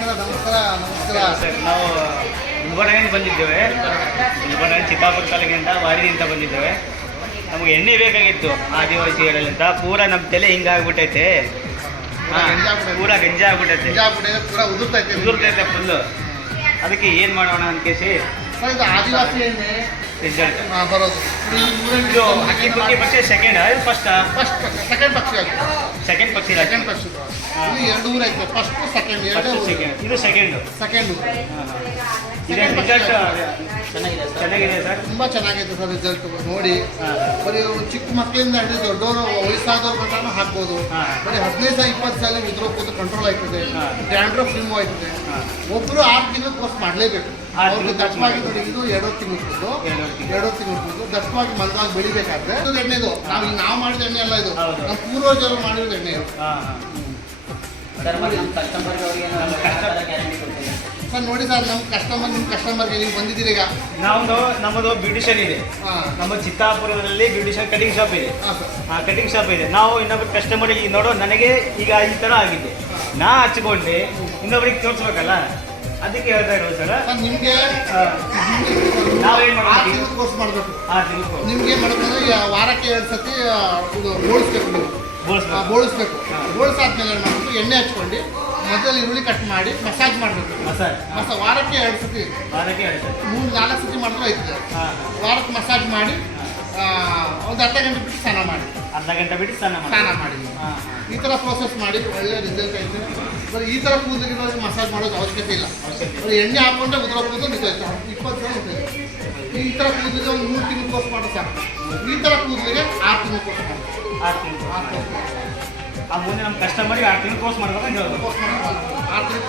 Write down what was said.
ನಮಸ್ಕಾರ ಸರ್, ನಾವು ಗುಲ್ಬರ್ಗದಿಂದ ಬಂದಿದ್ದೇವೆ. ಗುಲ್ಬರ್ಗ ಚಿತ್ತಾಪುರ ತಾಲೂಕಿನಿಂದ ವಾರಿದಿಂದ ಬಂದಿದ್ದೇವೆ. ನಮಗೆ ಎಣ್ಣೆ ಬೇಕಾಗಿತ್ತು ಆದಿವಾಸಿಗಳಲ್ಲಿಂದ. ಪೂರಾ ನಮ್ಮ ತಲೆ ಹಿಂಗಾಗ್ಬಿಟ್ಟೈತೆ. ಪೂರಾ ಗಂಜಿ ಆಗ್ಬಿಟ್ಟೈತೆ, ಉದುರ್ತೈತೆ ಫುಲ್ಲು. ಅದಕ್ಕೆ ಏನು ಮಾಡೋಣ ಅಂತ ಕೇಸಿ ಆದಿವಾಸಿ ಎಣ್ಣೆ ರಿಸಲ್ಟ್ ಬರೋದು. ಇದು ಅಕ್ಕಿ ಪಕ್ಷಿ ಪಕ್ಷಿ ಸೆಕೆಂಡ್ ಫಸ್ಟ್ ಸೆಕೆಂಡ್ ಪಕ್ಷಿ ಸೆಕೆಂಡ್ ಪಕ್ಷಿ ಸೆಕೆಂಡ್ ಪಕ್ಷಿ ಇಲ್ಲಿ 2 ಊರು ಐತೆ. ಫಸ್ಟ್ ಸೆಕೆಂಡ್ ಇದು ಸೆಕೆಂಡ್ ಇದೇ ರಿಸಲ್ಟ್ ಚೆನ್ನಾಗಿದೆ ಸರ್. ತುಂಬ ಚೆನ್ನಾಗಿದೆ ಸರ್ ರಿಸಲ್ಟ್ ನೋಡಿ. ಬರೀ ಚಿಕ್ಕ ಮಕ್ಕಳಿಂದ ಹಿಡಿದು ದೊಡ್ಡವರು ವಯಸ್ಸಾದವ್ರ ಗಂಟನೂ ಹಾಕ್ಬೋದು. ಬರೀ 15-20 ಸಾಲ ಉದ್ರೋಗ್ಬೋದು, ಕಂಟ್ರೋಲ್ ಆಯ್ತದೆ. ಡ್ಯಾಂಡ್ರಫ್ ರಿಮೂವ್ ಆಯ್ತದೆ. ಒಬ್ಬರು 6 ತಿಂಗಳು ಕೋರ್ಸ್ ಮಾಡಲೇಬೇಕು. ಅವ್ರಿಗೆ ದಟ್ಟವಾಗಿ ನೋಡಿ, ಇದು 2 ತಿಂಗಳು ದಟ್ಟವಾಗಿ ಮಲವಾಗಿ ಬೆಳಿಬೇಕಾದ್ರೆ ಇದು ಎಣ್ಣೆದು ನಾವು ಮಾಡಿದ ಎಣ್ಣೆ ಅಲ್ಲ, ಇದು ನಮ್ಮ ಪೂರ್ವಜರು ಮಾಡಿದ ಎಣ್ಣೆ ಇದು. ಸರ್ ನೋಡಿ ಸರ್, ನಿಮ್ಮ ಕಸ್ಟಮರ್ಗೆ ನೀವು ಬಂದಿದ್ದೀರಿ. ಈಗ ನಮ್ಮದು ಬ್ಯೂಟಿಷಿಯನ್ ಇದೆ. ನಮ್ಮ ಚಿತ್ತಾಪುರದಲ್ಲಿ ಬ್ಯೂಟಿಷಿಯನ್ ಕಟಿಂಗ್ ಶಾಪ್ ಇದೆ. ಕಟಿಂಗ್ ಶಾಪ್ ಇದೆ. ನಾವು ಇನ್ನೊಬ್ಬ ಕಸ್ಟಮರಿಗೆ ನೋಡೋ, ನನಗೆ ಈಗ ಈ ಥರ ಆಗಿದೆ, ನಾ ಹಚ್ಕೊಂಡೆ ಇನ್ನೊಬ್ರಿಗೆ ತೋರಿಸ್ಬೇಕಲ್ಲ, ಅದಕ್ಕೆ ಹೇಳ್ತಾ ಇರೋದು ಸರ್. ನಿಮಗೆ ನಾವೇನು ಮಾಡ್ತೀವಿ, ಕೋರ್ಸ್ ಮಾಡಬೇಕು. ನಿಮ್ಗೆ ಏನು ಮಾಡಬೇಕಂದ್ರೆ ವಾರಕ್ಕೆ 2 ಸತಿ ಇದು ಬೋಳಿಸ್ಬೇಕು. ನೀವು ಬೋಳಿಸ್ಬೇಕು. ಬೋಳಿಸಾದ್ಮೇಲೆ ಏನು ಮಾಡಬೇಕು, ಎಣ್ಣೆ ಹಚ್ಕೊಂಡು ಮೊದಲು ಈರುಳ್ಳಿ ಕಟ್ ಮಾಡಿ ಮಸಾಜ್ ಮಾಡಬೇಕು. ವಾರಕ್ಕೆ 2 ಸತಿ 3-4 ಸತಿ ಮಾಡಿದ್ರೆ ಆಯ್ತದೆ. ವಾರಕ್ಕೆ ಮಸಾಜ್ ಮಾಡಿ ಒಂದು ಅರ್ಧ ಗಂಟೆ ಬಿಟ್ಟು ಸ್ನಾನ ಮಾಡಿ ಈ ಥರ ಪ್ರೋಸೆಸ್ ಮಾಡಿ ಒಳ್ಳೆ ರಿಸಲ್ಟ್ ಐತೆ. ಬರೀ ಈ ಥರ ಕೂದಲಿಗೆ ಮಸಾಜ್ ಮಾಡೋದು ಅವಶ್ಯಕತೆ ಇಲ್ಲ. ಬರೀ ಎಣ್ಣೆ ಹಾಕೊಂಡ್ರೆ ಉದುರೋ ಕೂದಲು ನಿಂತೈತೆ. 20 ಸಲ ನಿಂತೈತೆ. ಈ ಥರ ಕೂದಲಿಗೆ ಒಂದು 3 ತಿಂಗಳು ಕೋರ್ಸ್ ಮಾಡೋದು ಸಾಕು. ಈ ಥರ ಕೂದಲಿಗೆ 6 ತಿಂಗಳು ಕೋರ್ಸ್ ಮಾಡೋದು. 6 ತಿಂಗಳು ಆ ಮುಂದೆ ನಮ್ಮ ಕಸ್ಟಮರಿಗೆ 6 ತಿಂಗಳು ಕೋರ್ಸ್ ಮಾಡ್ಬೇಕು. 6 ತಿಂಗಳು